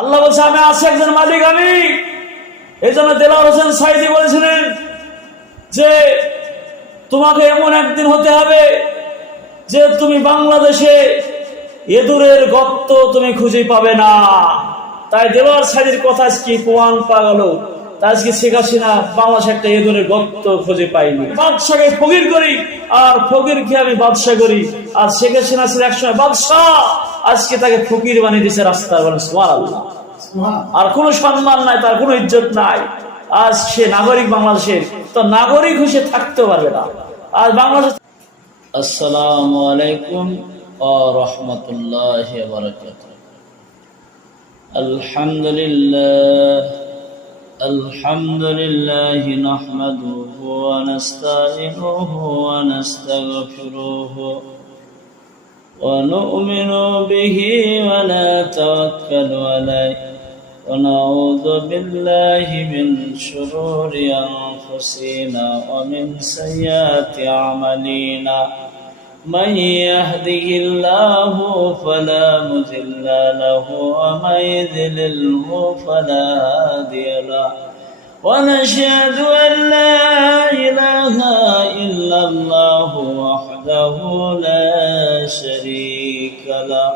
আল্লাহ বলছে আমি আছি একজন মালিক আমি। এই জন্য দেলাওয়ার হোসেন সাইদি বলেছিলেন যে তোমাকে এমন একদিন হতে হবে যে তুমি বাংলাদেশে এদুরের গর্ত তুমি খুঁজে পাবে না। তাই দেলোয়ার সাইদির কথা আজকে প্রমাণ পাওয়া গেল। তাই আজকে শেখ হাসিনা বাংলাদেশে একটা এদুরের গর্ত খুঁজে পাইনি। বাদশাকে ফকির করি আর ফকিরকে আমি বাদশা করি। আর শেখ হাসিনা ছিল একসময় বাদশাহ, আজকে তাকে ফকির বানিয়ে দিয়েছে রাস্তায়। বলেন সুবহানাল্লাহ। আর কোনো সম্মান নাই, তার কোনো ইজ্জত নাই। আজ সে নাগরিক বাংলাদেশের, তো নাগরিক হিসেবে থাকতে পারবে না আজ বাংলাদেশ। আসসালামু আলাইকুম ওয়া রাহমাতুল্লাহি ওয়া বারাকাতুহু। আলহামদুলিল্লাহ নাহমাদুহু ওয়া নাস্তাঈনুহু ওয়া নাস্তাগফিরুহু ওয়া নু'মিনু বিহি ওয়া লা তাওয়াক্কালু আলাইহি ونعوذ بالله من شرور أنفسنا ومن سيئات أعمالنا من يهده الله فلا مضل له ومن يضلله فلا هادي له ونشهد أن لا إله إلا الله وحده لا شريك له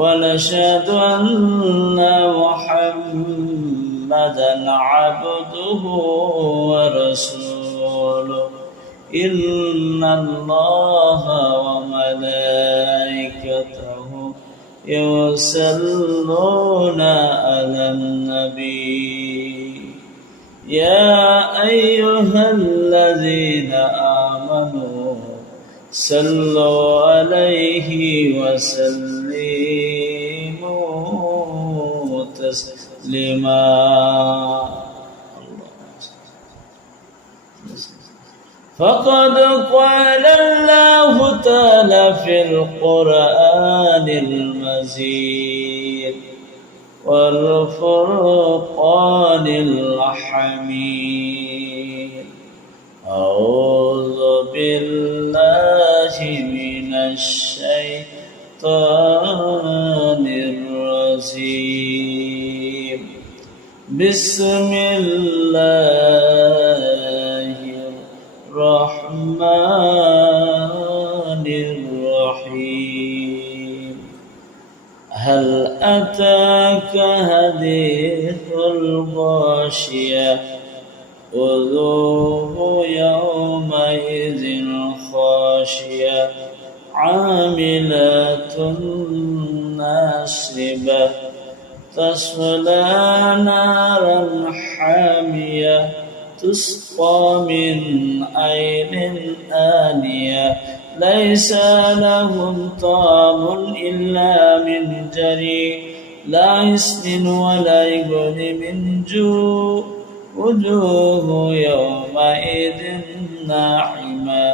ونشهد أن محمدا عبده ورسوله إن الله وملائكته يصلون على النبي يا أيها الذين آمنوا صلوا عليه وسلموا تسليما فقد قال الله تعالى في القرآن المجيد والفرقان الحميد أعوذ بالله من الشيطان الرجيم بسم الله الرحمن الرحيم هل أتاك حديث الغاشية وجوه يومئذ خاشية عاملة ناصبة تصلى نارا حامية تسقى من عين آنية ليس لهم طعام إلا من ضريع لا يسمن ولا يغني من جوع وجوه يومئذ ناعمة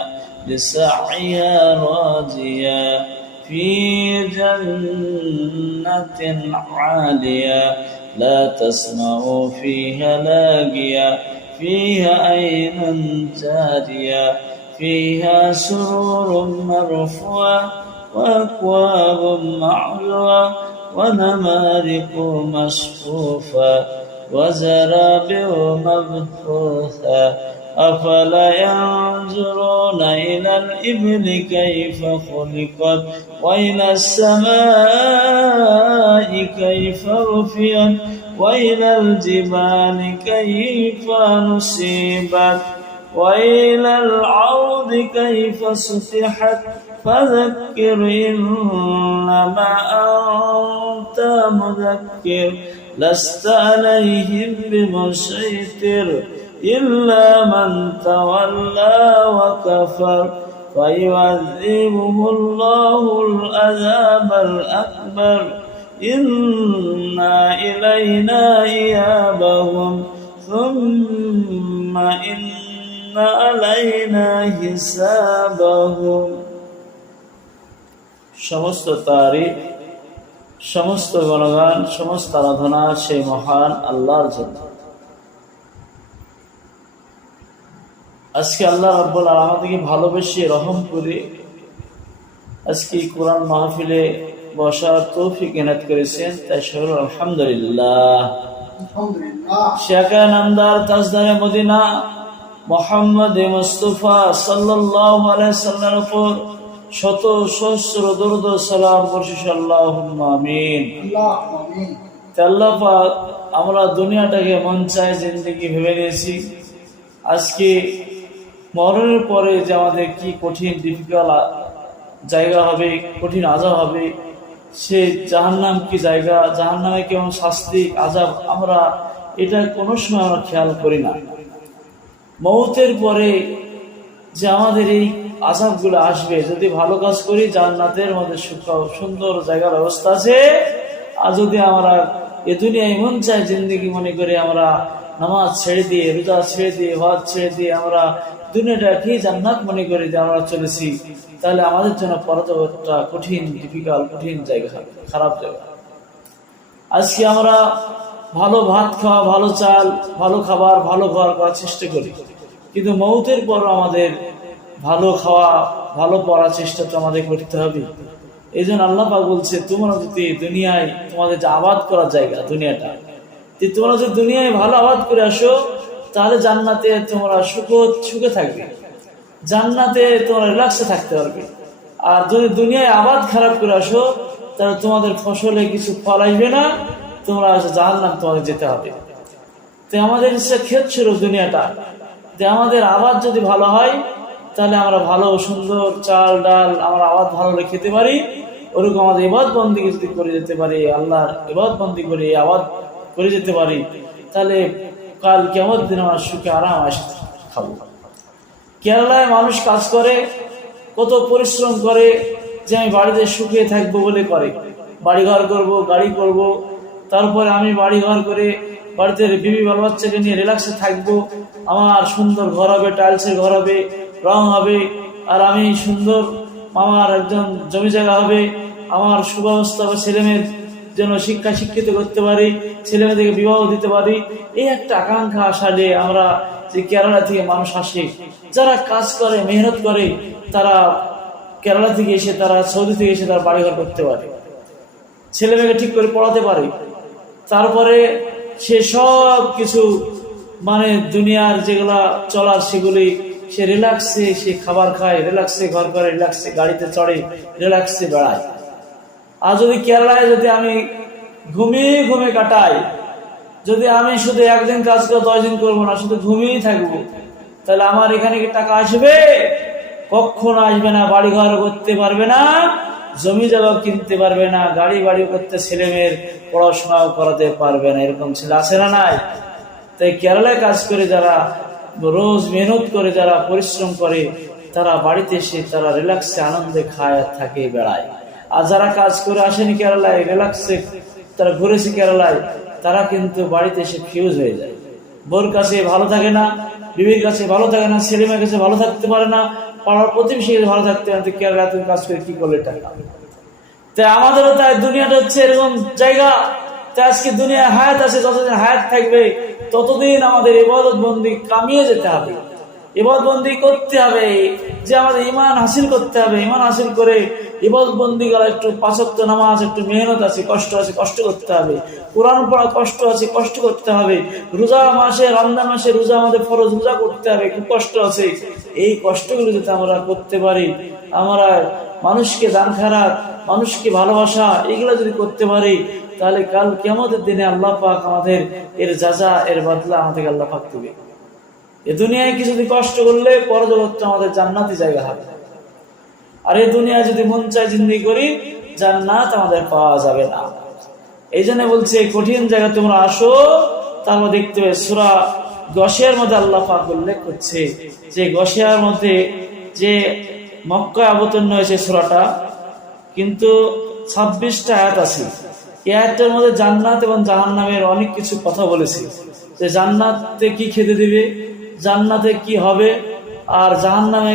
لسعيها راضية في جنة عالية لا تسمع فيها لاغية فيها عين جارية فيها سرور مرفوعة وأكواب معروفة ونمارق مصفوفة وزرابع مبثوثة أفلا ينظرون إلى الإبل كيف خلقت وإلى السماء كيف رفعت وإلى الجبال كيف نصبت وإلى الأرض كيف سطحت فذكر إنما أنت مذكر لست عليهم بمسيطر إلا من تولى وكفر فيعذبه الله العذاب الأكبر إن إلينا إيابهم ثم إن علينا حسابهم সমস্ত তারিফ, সমস্ত গুণগান, সমস্ত আরাধনা সেই মহান আল্লাহর জন্য। আজকে আল্লাহ রাব্বুল আলামিন আমাদেরকে ভালোবেসে রহম করে আজকে কোরআন মাহফিলে বসার তৌফিক এনায়েত করেছেন, তাই সকল আলহামদুলিল্লাহ। শেখা নামদার তাজদারে মদিনা মুহাম্মদ মুস্তাফা সাল্লাল্লাহু আলাইহি সাল্লামের উপর শত সহস্র দরুদ ও সালাম বর্ষিত আল্লাহুম্মা আমিন। আল্লাহ পাক, আমরা দুনিয়াটাকে মন চায় জিন্দেগি ভেবে নিয়েছি। আজকে মরণের পরে যে আমাদের কি কঠিন ডিফিকাল্ট জায়গা হবে, কঠিন আযাব হবে, সে জাহান্নাম কি জায়গা, জাহান্নামে কেমন শাস্তি আযাব, আমরা এটা কোনো সময় আমরা খেয়াল করি না। মৌতের পরে যে আমাদের এই আযাবগুলো আসবে, যদি ভালো কাজ করি জান্নাতের মধ্যে সুন্দর জায়গার ব্যবস্থা আছে। আর যদি আমরা এ দুনিয়ায় মন চায় জিন্দেগি মনে করে আমরা নামাজ ছেড়ে দিয়ে, রোজা ছেড়ে দিয়ে, হজ ছেড়ে দিয়ে আমরা দুনিয়াটাকে জান্নাত মনে করে যে আমরা চলেছি, তাহলে আমাদের জন্য পরবর্তীটা কঠিন ডিফিকাল্ট, কঠিন জায়গা হবে, খারাপ জায়গা। আজকে আমরা ভালো ভাত খাওয়া, ভালো চাল, ভালো খাবার, ভালো ঘর করার চেষ্টা করি, কিন্তু মৌতের পর আমাদের ভালো খাওয়া, ভালো পড়ার চেষ্টা তো আমাদের করতে হবে। এই জন্য আল্লাহ পাক বলছে, তোমরা যদি দুনিয়ায় তোমাদের যে আবাদ করার জায়গা দুনিয়াটা, তোমরা যদি দুনিয়ায় ভালো আবাদ করে আসো, তাহলে জান্নাতে তোমরা সুখে থাকবে, জান্নাতে তোমরা রিল্যাক্সে থাকতে পারবে। আর যদি দুনিয়ায় আবাদ খারাপ করে আসো, তাহলে তোমাদের ফসলে কিছু ফল আসবে না, তোমরা জাহান্নাম তোমাদের যেতে হবে। তো আমাদের ক্ষেত ছিল দুনিয়াটা, আমাদের আবাদ যদি ভালো হয়, তাহলে আমরা ভালো সুন্দর চাল ডাল আমরা আবাদ ভালো খেতে পারি। ওরকম আমাদের ইবাদত বন্দেগী যদি করে যেতে পারি, আল্লাহর ইবাদত বন্দেগী করে আবাদ করে যেতে পারি, তাহলে কাল কিয়ামত দিন আমরা সুখে আরাম আসে খাবো। কেরালায় মানুষ কাজ করে, কত পরিশ্রম করে, যে আমি বাড়িতে সুখে থাকবো বলে করে, বাড়িঘর করব, গাড়ি করব, তারপরে আমি বাড়িঘর করে বাড়িতে বিবি বাল বাচ্চাকে নিয়ে রিল্যাক্সে থাকবো, আমার সুন্দর ঘর হবে, টাইলসের ঘর হবে, রং হবে, আর আমি সুন্দর, আমার একজন জমি জায়গা হবে, আমার সুব্যবস্থা হবে, ছেলেমেয়ের জন্য শিক্ষিত করতে পারি, ছেলেমেয়েদেরকে বিবাহ দিতে পারি। এই একটা আকাঙ্ক্ষা আসালে আমরা যে কেরালা থেকে মানুষ আসে, যারা কাজ করে, মেহনত করে, তারা কেরালা থেকে এসে, তারা সৌদি থেকে এসে তারা বাড়িঘর করতে পারে, ছেলেমেয়েকে ঠিক করে পড়াতে পারে। তারপরে সে সব কিছু মানে দুনিয়ার যেগুলা চলার সেগুলি সে রিল্যাক্সে সে খাবার খায়, রিল্যাক্সে ঘর করে, রিল্যাক্সে গাড়িতে চড়ে, রিল্যাক্সে বেড়ায়। আর যদি কেরালায় যদি আমি ঘুমিয়ে কাটাই, যদি আমি শুধু একদিন কাজ করে 10 দিন করবো না, শুধু ঘুমিয়েই থাকবো, তাহলে আমার এখানে কি টাকা আসবে? কখনো আসবে না। বাড়িঘর করতে পারবে না, জমি জায়গা কিনতে পারবে না, বাড়ি করতে ছেলে মেয়ের পড়াশোনাও করাতে পারবে না। এরকম ছেলে আছে না নাই? তাই কেরালায় কাজ করে যারা রোজ মেহনত করে, যারা পরিশ্রম করে, তারা বাড়িতে এসে তারা রিল্যাক্সে আনন্দে খায়, থাকে, বেড়ায়। আর যারা কাজ করে আসেনি কেরালায়, রিল্যাক্সে তারা ঘুরেছে কেরালায়, তারা কিন্তু বাড়িতে এসে ফিউজ হয়ে যায়। বোর কাছে ভালো থাকে না, বিবির কাছে ভালো থাকে না, ছেলে মেয়ের কাছে ভালো থাকতে পারে না, পাড়ার প্রতিবেশী ভালো থাকতে পারে। কেরালায় তুমি কাজ করে কি করলে টাকা? তাই আমাদেরও তাই দুনিয়াটা হচ্ছে এরকম জায়গা। তাই আজকে দুনিয়ায় হায়াত আছে, যতদিন হায়াত থাকবে ততদিন আমাদের ইবাদত বন্দি কামিয়ে যেতে হবে, ইবাদত বন্দি করতে হবে, যে আমাদের ঈমান হাসিল করতে হবে। ঈমান হাসিল করে ইবাদত বন্দি করা, একটু 5 ওয়াক্ত নামাজ, একটু মেহনত আছে, কষ্ট আছে, কষ্ট করতে হবে। কোরআন পড়া কষ্ট আছে, কষ্ট করতে হবে। রোজা মাসে, রমজান মাসে রোজা আমাদের ফরজ, রোজা করতে হবে, খুব কষ্ট আছে। এই কষ্টগুলো যদি আমরা করতে পারি, আমরা মানুষকে দান খারাপ, মানুষকে ভালোবাসা, এগুলো যদি করতে পারি, তাহলে কাল কিয়ামতের দিনে আল্লাহ পাক আমাদের এর যাজা, এর বদলা আমাদেরকে আল্লাহ পাক দিবে। এ দুনিয়ায় কিছু কষ্ট করলে পরজগৎ আমাদের জান্নাতি জায়গা হবে। আর এই দুনিয়ায় যদি মন চায় জিন্দেগি করি, জান্নাত আমাদের পাওয়া যাবে না। এই জন্য বলছে কঠিন জায়গা তোমরা আসো। তারপর দেখতে হবে সূরা গশিয়ার মধ্যে আল্লাহ পাক উল্লেখ করছে যে গশিয়ার মধ্যে যে মক্কায় অবতীর্ণ হয়েছে সূরাটা, কিন্তু 26টা আয়াত আছে। এই আয়াতটার মধ্যে জান্নাত এবং জাহান্নামের অনেক কিছু কথা বলেছে, যে জান্নাতে কি খেতে দিবে, জান্নাতে কি হবে, আর জাহান্নামে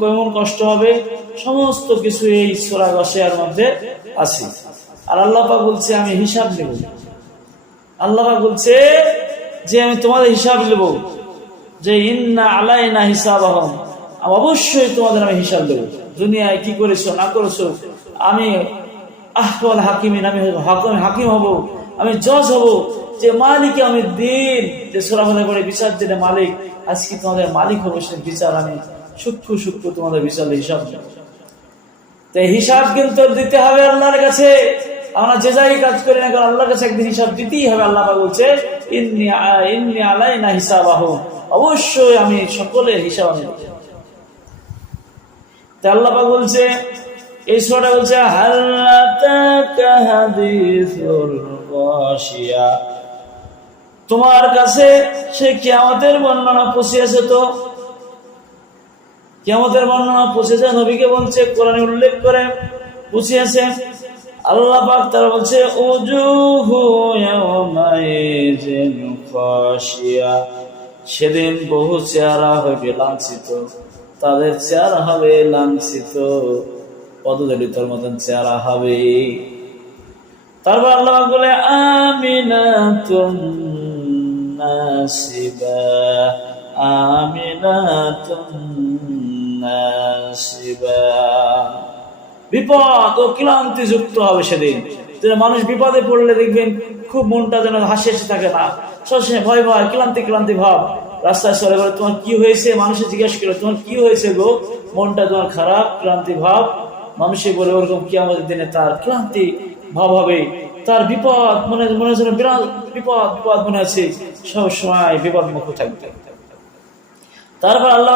কেমন কষ্ট হবে, সমস্ত কিছু এই সূরা গশিয়ার মধ্যে আছে। আর আল্লাহ পাক বলছে আমি হিসাব নেব। আল্লাহ পাক বলছে যে আমি তোমাদের হিসাব নেব, যে ইন্না আলাইনা হিসাবাহুম, অবশ্যই তোমাদের আমি হিসাব দেব। দুনিয়ায় কি করেছো না করেছো আমি আহকামুল হাকিমিন, আমি হাকিম হব, আমি জজ হব, যে মালিক আমি দিন, যে সূরা ফাতিহা পড়ে বিচার দিনে মালিক, আজকে তোমাদের মালিক হবো, সে বিচার আমি সূক্ষ্ম তোমাদের বিচার হিসাব দেব। তো হিসাব কিন্তু দিতে হবে আল্লাহর কাছে। আমরা যে যাই কাজ করি না কেন আল্লাহর কাছে একদিন হিসাব দিতেই হবে। আল্লাহ পাক বলছে ইন্নী আলাইনা হিসাবাহুম, অবশ্যই আমি সকলের হিসাব নেব। তা আল্লাহ পাক বলছে এই সূরাটা বলছে হাল আতাকা হাদিসুল গাশিয়া, তোমার কাছে সে কিয়ামতের বর্ণনা পৌঁছেছে। তো কিয়ামতের বর্ণনা পৌঁছেছে, নবীকে বলছে, কোরআনে উল্লেখ করে পৌঁছেছে। আল্লাহ পাক তারা বলছে উজুহু ইয়াওমাইজিন খাশিয়া, সেদিন বহু চেহারা হবে লাঞ্ছিত, তাদের চেহারা হবে লাঞ্ছিত, পদদলিতর মতন চেহারা হবে। তারপর আল্লাহ বলে আমিনাতুন নাসিবা, আমিনাতুন নাসিবা, বিপদ ও ক্লান্তি যুক্ত হবে সেদিন। মানুষ বিপদে পড়লে দেখবেন খুব মনটা যেন হাসি হাসি থাকে না, সবসময় ভয় ভয় ক্লান্তি ভাব। রাস্তায় চলে গেলে তোমার কি হয়েছে, মানুষে জিজ্ঞেস করে তোমার কি হয়েছে গো, মনটা তোমার খারাপ, ক্লান্তি ভাব। মানুষে বলে ওরকম কিয়ামতের দিনে তার ক্লান্তি ভাব হবে, তার বিপদ মনে যেন বিরাট বিপদ মনে আছে, সব সময় বিপদ মুখ থাকবে। তারপর আল্লাহ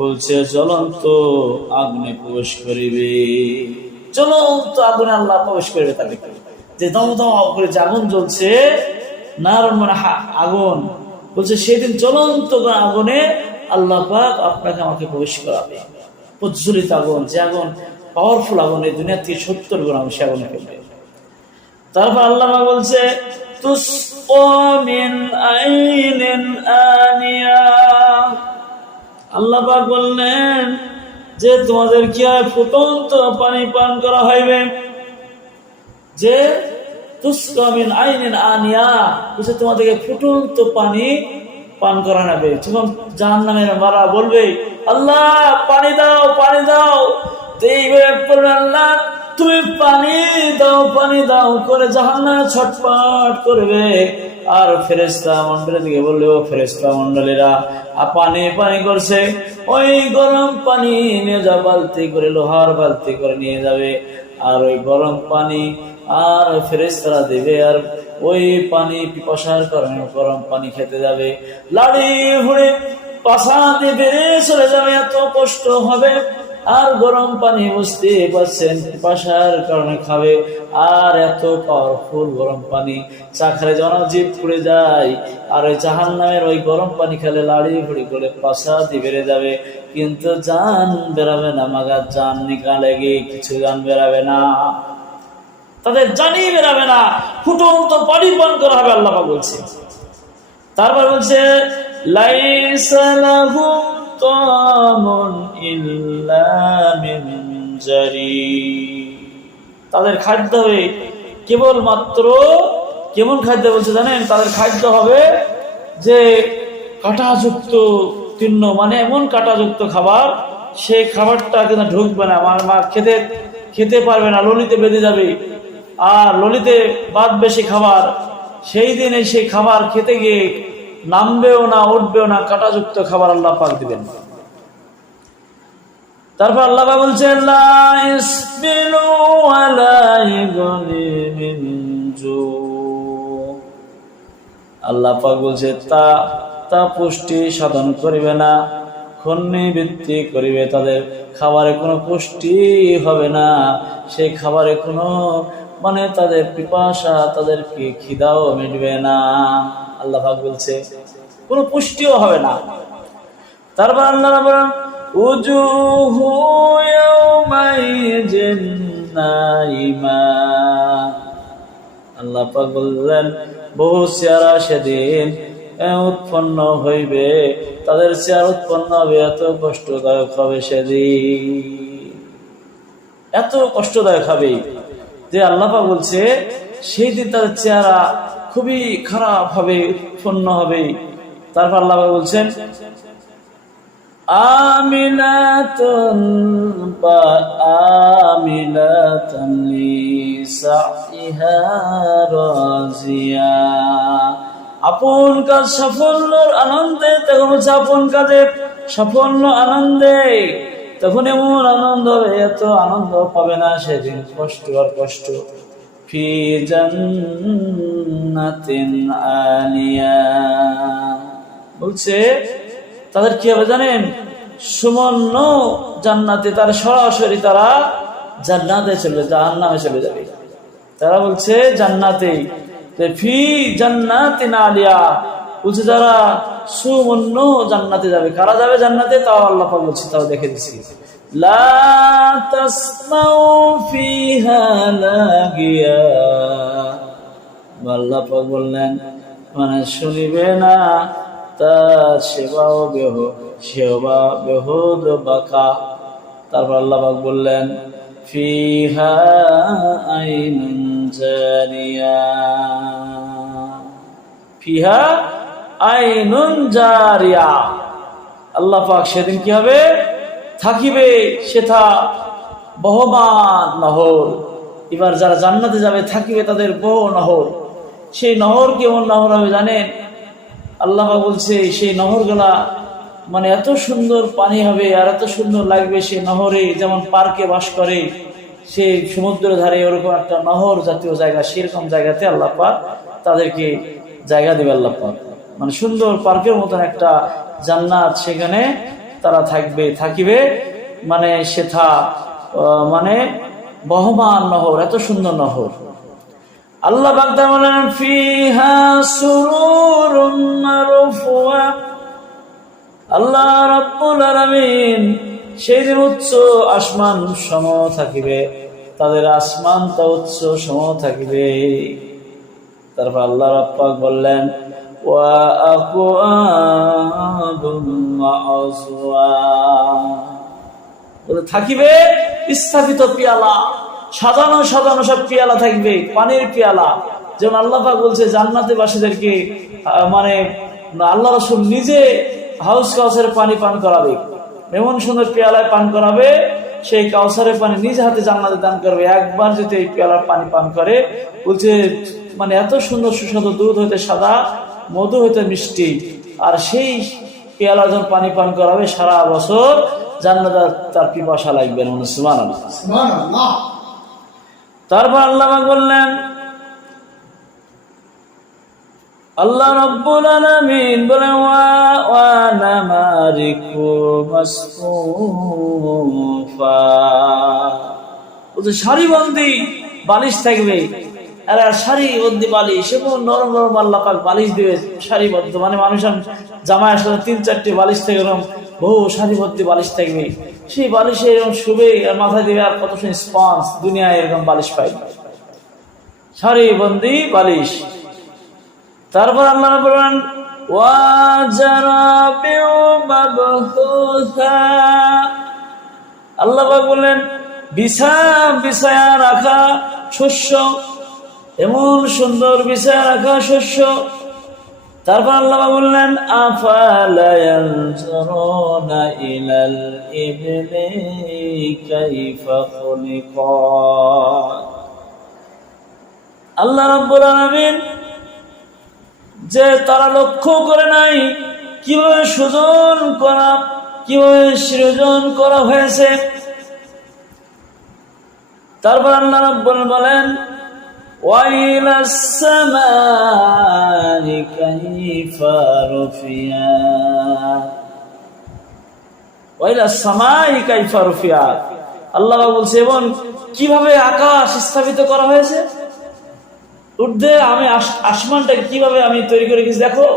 বলছে জ্বলন্ত আগুনে প্রবেশ করিবে, জ্বলন্ত আগুনে আল্লাহ প্রবেশ করবে তাকে, যে দাও করে যে আগুন জ্বলছে, নারন মানে আগুন, বলছে সেদিন জ্বলন্ত আগুনে আল্লাহ পাক আপনাকে আমাকে প্রবেশ করাবে। প্রজ্বলিত আগুন, যে আগুন পাওয়ারফুল আগুন, এই দুনিয়া থেকে 70 গুণ সে আগুনে ফেলবে। তারপর আল্লাহ বলছে তুসকা মিন আইনিন আনিয়া, আল্লাহ পাক বললেন যে তোমাদের কি হয়, ফুটন্ত পানি পান করা হইবে। যে তুসকা মিন আইনিন আনিয়া, বুঝে তোমাদেরকে ফুটন্ত পানি পান করা হবে। যখন জাহান্নামের মারা বলবে আল্লাহ পানি দাও পানি দাও, আল্লাহ তুমি পানি দাও করে জাহান্নামে ছটফট করবে। আর ফেরেশতা মন্ডলী দিকে বললে ও ফেরেশতা মন্ডলীরা পানি করছে, ওই গরম পানি নিয়ে যা, বালতি করে লোহার বালতি করে নিয়ে যাবে, আর ওই গরম পানি আর ফেরেশতারা দেবে, আর ওই পানি পিপাসার কারণে গরম পানি খেতে যাবে, লাড়ি হুড়ে পাশা দিয়ে চলে যাবে, এত কষ্ট হবে। আর গরম পানি বুঝতে পারছেন পিপাসার কারণে খাবে, আর এত পাওয়ারফুল গরম পানি, চা খেলে যেন জিভ পুড়ে যায়। আর ওই জাহান্নামের ওই গরম পানি খেলে লাড়ি হুড়ি করে পাশা দিয়ে বেড়ে যাবে, কিন্তু জান বেরাবে না, মাগার জান নিকালে গিয়ে কিছু জান বেরাবে না, তাদের জানি বেরাবে না, ফুটন্ত পানি পান করা হবে আল্লাহ বলছে। তারপর বলছে লাইসা লাহুম তা'ামুন ইল্লা মিন জারিদ, তাদের খাদ্য হবে কেবলমাত্র, কেমন খাদ্য বলছে জানেন, তাদের খাদ্য হবে যে কাঁটাযুক্ত তৃণ, মানে এমন কাঁটাযুক্ত খাবার, সেই খাবারটা কিন্তু ঢুকবে না, মা খেতে পারবে না, ললিতে বেঁধে যাবে। আর ললিতে বাঁধবে সে খাবার, সেই দিনে সেই খাবার খেতে গিয়ে নামবেও না, উঠবেও না, কাঁটাযুক্ত খাবার আল্লাহ পাক দিবেন। তারপর আল্লাহ পাক বলছেন লা ইসবিলু ওয়ালা ইগনি মিন জু, আল্লাহ পাক বলছে তা পুষ্টি সাধন করিবে না, ক্ষণ্ণবৃত্তি করিবে, তাদের খাবারে কোনো পুষ্টি হবে না, সেই খাবারে কোনো মানে তাদের পিপাসা, তাদেরকে খিদাও মিটবে না, আল্লাহ পাক বলছে কোনো পুষ্টিও হবে না। তারপর আল্লাহ বলেন উজুহু ইয়াওমাইজিন নাইমা, আল্লাহ পাক বললেন বহু চেহারা সেদিন উৎপন্ন হইবে, তাদের চেহারা উৎপন্ন হবে, এত কষ্টদায়ক হবে সেদিন, এত কষ্টদায়ক হবে যে আল্লাহ পাক বলছে সেই দিন তাদের চেহারা খুবই খারাপ হবে, উৎপন্ন হবে। তারপর আল্লাহ পাক বলছেন আমিনাতুন আমিনাতুন লিসাইহা রাজিয়া। আপন কাজ সাফল্যর আনন্দে, তখন হচ্ছে আপন কাজে সাফল্য আনন্দে, তখন এমন আনন্দ হবে, এত আনন্দ পাবে না সেদিন, কষ্ট আর কষ্ট। ফি জান্নাতিন আলিয়া, বলছে তাদের কি হবে জানেন? সুমন্য জান্নাতে, তারা সরাসরি তারা জান্নাতে চলে, জাহান্নামে চলে যাবে। তারা বলছে জান্নাতে, ফি জান্নাতিন আলিয়া, বলছে যারা সুমন্য জান্নাতে যাবে। কারা যাবে জান্নাতে? তাও আল্লাহ পাক বলছে, তাও দেখে দিচ্ছি। লা তাসমাউ ফিহা লাগিয়া, আল্লাহ পাক বললেন মানে শুনিবে না তার সেবা বেহুদ বাকা। তারপর আল্লাহ পাক বললেন ফিহা আইনুন জারিয়া, ফিহা আইনুন জারিয়া। আল্লাহ পাক সেদিন কি হবে? থাকিবে সেথা বহমান নহর। এবার যারা জান্নাতে যাবে থাকিবে তাদের বহু নহর। সেই নহর কেমন নহর হবে জানেন? আল্লাহ বলছে সেই নহরগুলা মানে এত সুন্দর পানি হবে আর এত সুন্দর লাগবে। সেই নহরে যেমন পার্কে বাস করে, সেই সমুদ্রের ধারে ওরকম একটা নহর জাতীয় জায়গা, সেরকম জায়গাতে আল্লাহ পাক তাদেরকে জায়গা দেবে। আল্লাহ পাক মানে সুন্দর পার্কের মতন একটা জান্নাত, সেখানে তারা থাকিবে মানে সেথা মানে বহমান নহর, এত সুন্দর নহর। আল্লাহ পাক বলেন ফিহা সুরুরুম মারফুয়া। আল্লাহ রাব্বুল আলামিন সেই দিন উচ্চ আসমান সম থাকিবে, তাদের আসমানটা উচ্চ সম থাকিবে। তারপর আল্লাহ রাব্বুল পাক বললেন ওয়া আকওয়াবুম মা'যুয়া, বলে থাকিবে স্থাপিত পেয়ালা, সাজানো সাজানো সব পেয়ালা থাকবে, পানির পেয়ালা। যেমন আল্লাহ পাক বলছে জান্নাতে বাসীদেরকে মানে আল্লাহ রাসূল নিজে হাউস কাউসারের পানি পান করাবে, এমন সুন্দর পেয়ালায় পান করাবে, সেই কাউসারের পানি নিজ হাতে জান্নাতে দান করবে। একবার যদি এই পেয়ালার পানি পান করে, বলছে মানে এত সুন্দর সুস্বাদু, দুধ হইতে সাদা, মধু হইতে মিষ্টি, আর সেই পেয়ালা যখন পানি পান করাবে সারা বছর জান্নাতে তার পিপাসা লাগবে না। সুবহানাল্লাহ, সুবহানাল্লাহ। তারপর আল্লাহ বললেন, আল্লাহ রাব্বুল আলামিন বলেন ওয়া নামারিকু মাসফুফা, ওই সারিবন্দি বালিশ থাকবে, আর সারিবন্দি বালিশ, এবং নরম নরম আল্লাহ পাক বালিশ দিবে সারিবদ্ধ, মানে মানুষের জামায় আসলে 3-4টি বালিশ থেকে এরকম বহু সারিবদ্ধ বালিশ থাকবে। সেই বালিশে এরকম শুবে আর মাথায় দিবে, আর কত সুন্দর স্পঞ্জ, দুনিয়ায় এরকম বালিশ পাই, সারিবন্দি বালিশ। তারপর আল্লাহ বলেন ওয়া জারাবিউ মাবহুসা, আল্লাহ বলেন বিছায়া রাখা শস্য, এমন সুন্দর বিছায়া রাখা শস্য। তারপর আল্লাহ বললেন আফালা ইয়ানজুরুনা ইলাল ইবলি কাইফা খুলিকাত। আল্লাহ রাব্বুল আলামিন যে তারা লক্ষ্য করে নাই কিভাবে সৃজন করা হয়েছে। তারপর আল্লাহ রাব্বুল বলেন ওয়াইলাস সামাই কাইফা রুফিয়াত, ওয়াইলাস সামাই কাইফা রুফিয়াত। আল্লাহ বলছে এবং কিভাবে আকাশ স্থাপিত করা হয়েছে, ঊর্ধ্বে আমি আসমানটাকে কিভাবে আমি তৈরি করে গেছি দেখো।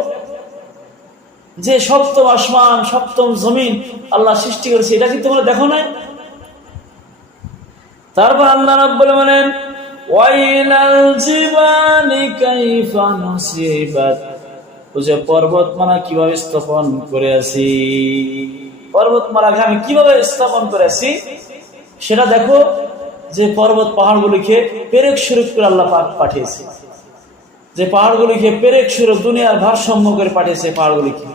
যে সপ্তম আসমান, সপ্তম জমিন আল্লাহ সৃষ্টি করেছে, এটা কি তোমরা দেখো না? তারপর আল্লাহ রাব্বুল বলেন ওয়াইলাল জিবালি কাইফা নুসিবাত, বুঝে পর্বতমালা কিভাবে স্থাপন করে আছি, পর্বতমালাকে আমি কিভাবে স্থাপন করে আছি সেটা দেখো। যে পর্বত পাহাড়গুলিকে পেরেক স্বরূপ করে আল্লাহ পাক পাঠিয়েছে, যে পাহাড়গুলিকে পেরেক স্বরূপ দুনিয়ার ভারসাম্য করে পাঠিয়েছে পাহাড়গুলিকে।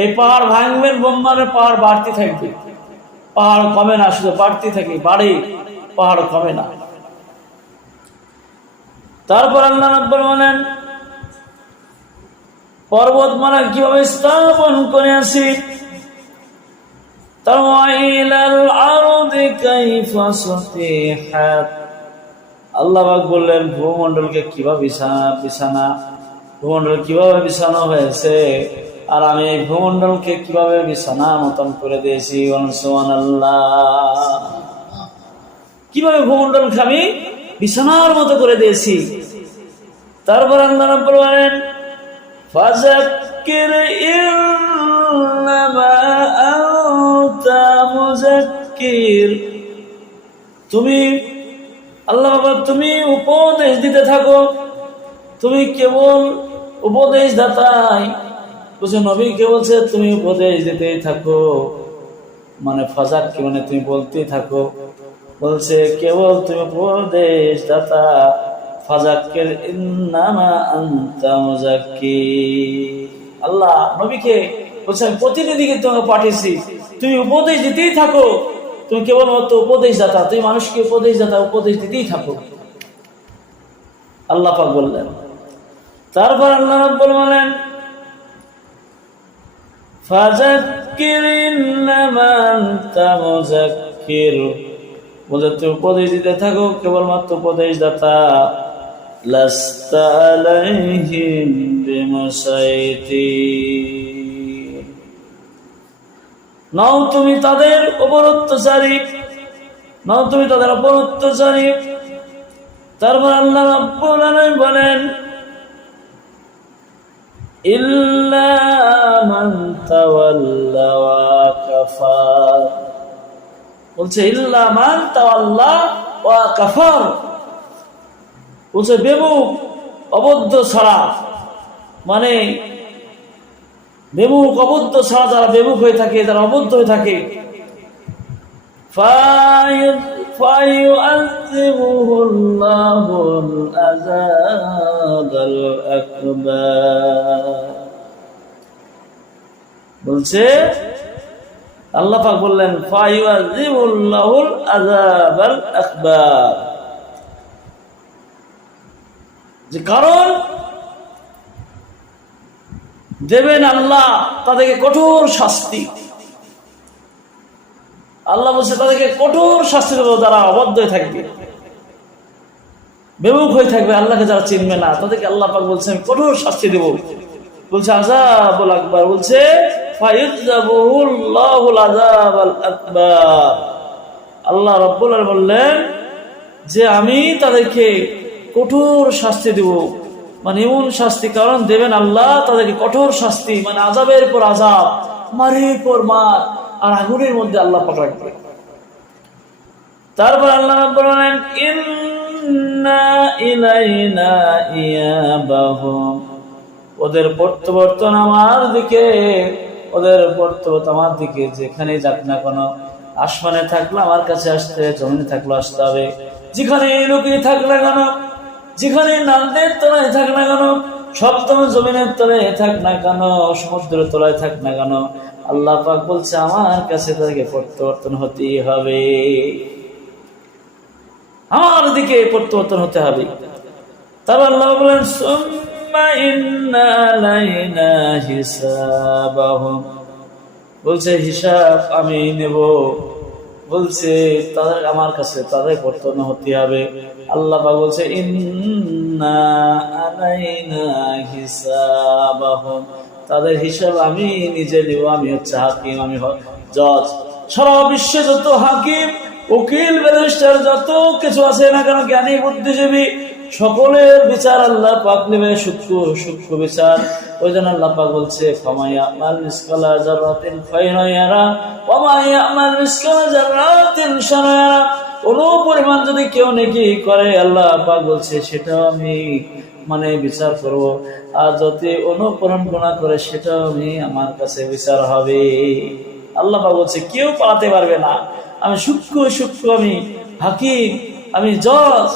এই পাহাড় ভাঙবেন, বোমারে পাহাড় বাড়তে থাকবে, পাহাড় কমে না, শুধু বাড়তে থাকে, বাড়ে, পাহাড় কমে না। তারপর আল্লাহ রাব্বুল বলেন পর্বতমালা কিভাবে স্থাপন করে আসি, আল্লাহ পাক বললেন ভূমন্ডলকে কিভাবে ভূমন্ডল কিভাবে বিছানো হয়েছে, আর আমি এই ভূমন্ডলকে কিভাবে বিছানা মতন করে দিয়েছি। সুবহানাল্লাহ, কিভাবে ভূমন্ডলকে আমি বিছানার মতো করে দিয়েছি। তারপর আল্লাহ রাব্বুল বলেন ফাযাক্কির ইন্নামা আনতা মুযাক্কির, তুমি আল্লাহ বাবা তুমি উপদেশ দিতে থাকো, তুমি কেবল উপদেশ দাতাই। বুঝো নবীকে বলছে তুমি উপদেশ দিতেই থাকো, মানে ফাযাক্কির মানে তুমি বলতেই থাকো, বলছে কেবল তুমি উপদেশ দাতা। ফাযাক্কির ইন্নামা আনতা মুযাক্কির, আল্লাহ নবীকে বলছে আমি প্রতিনিধিকে তোমাকে পাঠিয়েছি, তুমি উপদেশ দিতেই থাকো, তুমি কেবলমাত্র উপদেশ দাতা, তুমি মানুষকে উপদেশ দাতা, উপদেশ দিতেই থাকো, আল্লাহ পাক বললেন। তারপর আল্লাহ রাব্বুল বলেন ফাযাক্কির ইন্নামা আনতা মুযাক্কির, বলে তুমি উপদেশ দিতে থাকো, কেবলমাত্র উপদেশ দাতা। লাস্তা আলাইহিম বিমুসাইতির, নাও তুমি তাদের উপর অত্যাচারী, নাও তুমি তাদের উপর অত্যাচারী। তারপর আল্লাহ রাব্বুল আলামিন বলেন ইল্লা মান তাওয়াল্লা ওয়া কাফার, বলছে ইল্লা মান তাওয়াল্লা ওয়া কাফার, বলছে বেমুখ অবদ্ধ ছাড়া, মানে বেমুখ অবদ্ধ ছাড়া, যারা বেমুখ হয়ে থাকে, যারা অবদ্ধ হয়ে থাকে, ফায়ুআযিবুহুল্লাহুল আযাবাল আকবার, বলছে আল্লাহ পাক বললেন ফায়ুআযিবুল্লাহুল আযাবাল আকবার, যে কারণ দেবেন আল্লাহ তাদেরকে কঠোর শাস্তি। আল্লাহ বলছে তাদেরকে কঠোর শাস্তি দেব, যারা অবদ্ধ হয়ে থাকবে, বেমুখ হয়ে থাকবে, আল্লাহকে যারা চিনবে না, তাদেরকে আল্লাহ পাক বলছে আমি কঠোর শাস্তি দেব। বলছে আযাবুল আকবার, বলছে ফায়ুযাবুহুল্লাহুল আযাবাল আকবার, আল্লাহ রাব্বুল আলামিন বললেন যে আমি তাদেরকে কঠোর শাস্তি দেব, মানে এমন শাস্তি, কারণ দেবেন আল্লাহ তাদেরকে কঠোর শাস্তি, মানে আযাবের পর আযাব, মারের পর মার, আর আগুনের মধ্যে আল্লাহ পাক রাখবে। তারপর আল্লাহ রাব্বুল বলেন ইন্না ইলাইনা ইয়াবাহুম, ওদের প্রত্যাবর্তন আমার দিকে, ওদের প্রত্যাবর্তন আমার দিকে, যেখানে যাক না কেন, আসমানে থাকলে আমার কাছে আসতে, জমিনে থাকলে আসতে হবে, যেখানে লোকে থাক না কেন, যেখানে নালদের তলায় থাক না কেন, সপ্তম জমিনের তলায় থাক না কেন, সমুদ্রের তলায় থাক না কেন, আল্লাহ পাক বলছে আমার কাছে তাদেরকে প্রত্যাবর্তন হতেই হবে, আমার দিকে প্রত্যাবর্তন হতে হবে। তারপর আল্লাহ বলেন সুম্মা ইন্না আলাইনা হিসাবাহুম, বলছে হিসাব আমি নেব, বলছে তাদের আমার কাছে তাদের প্রত্যাবর্তন হতে হবে। আল্লাহ পাক বলছে ইন্না আলাইনা হিসাবাহুম, তাদের হিসাব আমি নিজে নিব, আমি হচ্ছে হাকিম, আমি জজ। সারা বিশ্বে যত হাকিম, উকিল, ব্যারিস্টার যত কিছু আছে না কেন, জ্ঞানী বুদ্ধিজীবী, সকলের বিচার আল্লাহ পাক নেবে, সূক্ষ্ম বিচার। ওই জন্য আল্লাহ পাক বলছে ফামান ইয়ামাল মিসকালা যাররাতিন খায়রান ইয়ারা ওয়া মান ইয়ামাল মিসকালা যাররাতিন শাররান ইয়ারা, কোন পরিমাণ যদি কেউ নেকি করে, আল্লাহ পাক বলছে সেটাও আমি মানে বিচার করব, আর যদি অনুকরণ গুনাহ করে সেটাও আমি আমার কাছে বিচার হবে। আল্লাহ পাক বলছে কেউ পালাতে পারবে না, আমি সূক্ষ্ম আমি হাকিম, আমি জজ,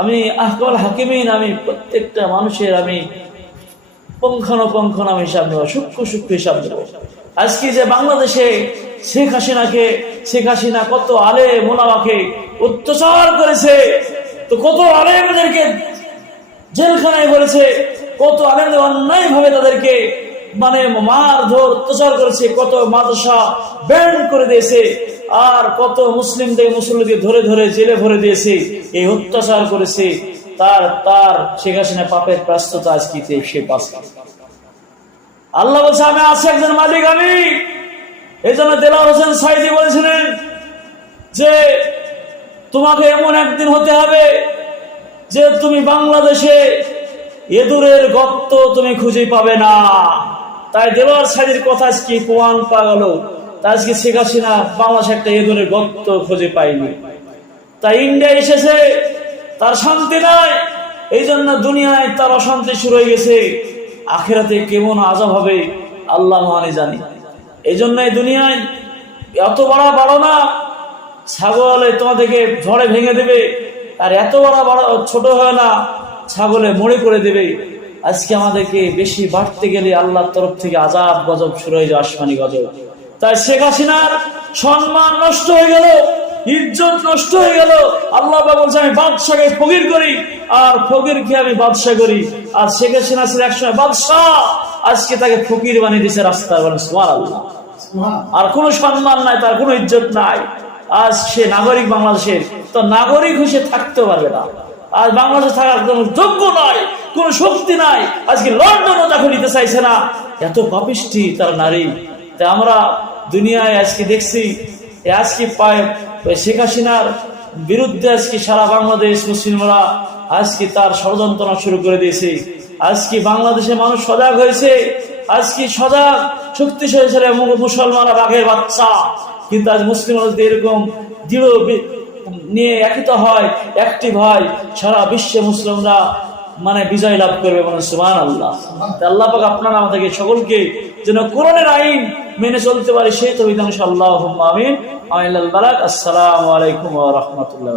আমি আহকামুল হাকিমিন, আমি প্রত্যেকটা মানুষের আমি পুঙ্খানুপুঙ্খ আমি হিসাব নেব, সূক্ষ্ম সূক্ষ্ম হিসাব নেব। আজকে যে বাংলাদেশে শেখ হাসিনা কত আলেম ওলামাকে অত্যাচার করেছে, তো কত আলেমদেরকে জেলখানায় বলেছে, কত আলেমদের অন্যায় ভাবে তাদেরকে মারধর অত্যাচার করেছে, কত মাদ্রাসা ব্যান করে দিয়েছে, আর কত মুসলিমদের ধরে ধরে জেলে ভরে দিয়েছে, এই অত্যাচার করেছে। তার শেখ হাসিনা পাপের প্রায়শ্চিত্ত আজকে সে পাচ্ছে। আল্লাহ বলছে আমি আছি একজন মালিক আমি। এই জন্য দেলাওয়ার হোসেন সাঈদী বলেছিলেন যে তোমাকে এমন একদিন হতে হবে যে তুমি বাংলাদেশে এদুরের গর্ত তুমি খুঁজে পাবে না। তাই দেলাওয়ার সাঈদীর কথা আজকে প্রমাণ পাওয়া গেল। তাই আজকে শেখ হাসিনা বাংলাদেশে একটা এদুরের গর্ত খুঁজে পাইনি। তাই ইন্ডিয়া এসেছে, তার শান্তি নাই, এই জন্য দুনিয়ায় তার অশান্তি শুরু হয়ে গেছে। আখিরাতে কেমন আযাব হবে আল্লাহ মহানে জানি। এই জন্য এই দুনিয়ায় এত বড় না, ছাগলে তোমাদেরকে ঝড়ে ভেঙে দেবে, আর এত বড় ছোট হয় না, ছাগলে মরে করে দেবে। আজকে আমাদেরকে বেশি বাড়তে গেলে আল্লাহর তরফ থেকে আযাব গজব শুরু হয়ে যায়, আসমানি গজব। তাই শেখ হাসিনার সম্মান নষ্ট হয়ে গেল, ইজ্জত নষ্ট হয়ে গেল। আল্লাহ বলছে আমি বাদশাকে ফকির করি, আর ফকিরকে আমি বাদশা করি। আর শেখ হাসিনা ছিল একসময় বাদশা, আজকে তাকে ফকির বানিয়ে দিয়েছে রাস্তায়। বলেন সুবহানাল্লাহ। আর কোনো সম্মান নাই, তার কোনো ইজ্জত নাই। আজ সে নাগরিক বাংলাদেশের, তো নাগরিক হিসেবে থাকতে পারবে না। আজ বাংলাদেশে থাকার কোনো যোগ্য নয়, কোন শক্তি নাই। আজকে লন্ডনও তাকে নিতে চাইছে না, এত পাপিষ্টি তার নারী। তাই আমরা দুনিয়ায় আজকে দেখছি, আজকে শেখ হাসিনার বিরুদ্ধে আজকে সারা বাংলাদেশ মুসলিমরা আজকে তার ষড়যন্ত্র শুরু করে দিয়েছে। আজকে বাংলাদেশের মানুষ সজাগ হয়েছে, আজকে সজাগ শক্তিশালী মুসলমানরা বাঘের বাচ্চা। কিন্তু আজ মুসলিমরা যদি এরকম দৃঢ় নিয়ে একিত হয়, অ্যাক্টিভ হয়, সারা বিশ্বে মুসলিমরা বিজয় লাভ করবে। সুবহানাল্লাহ। আল্লাহ পাক আপনারা আমাদেরকে সকলকে যেন কোরআনের আইন মেনে চলতে পারে সেই তৌফিক দান ইনশাআল্লাহ। আমিন। আসসালামু আলাইকুম ওয়া রাহমাতুল্লাহ।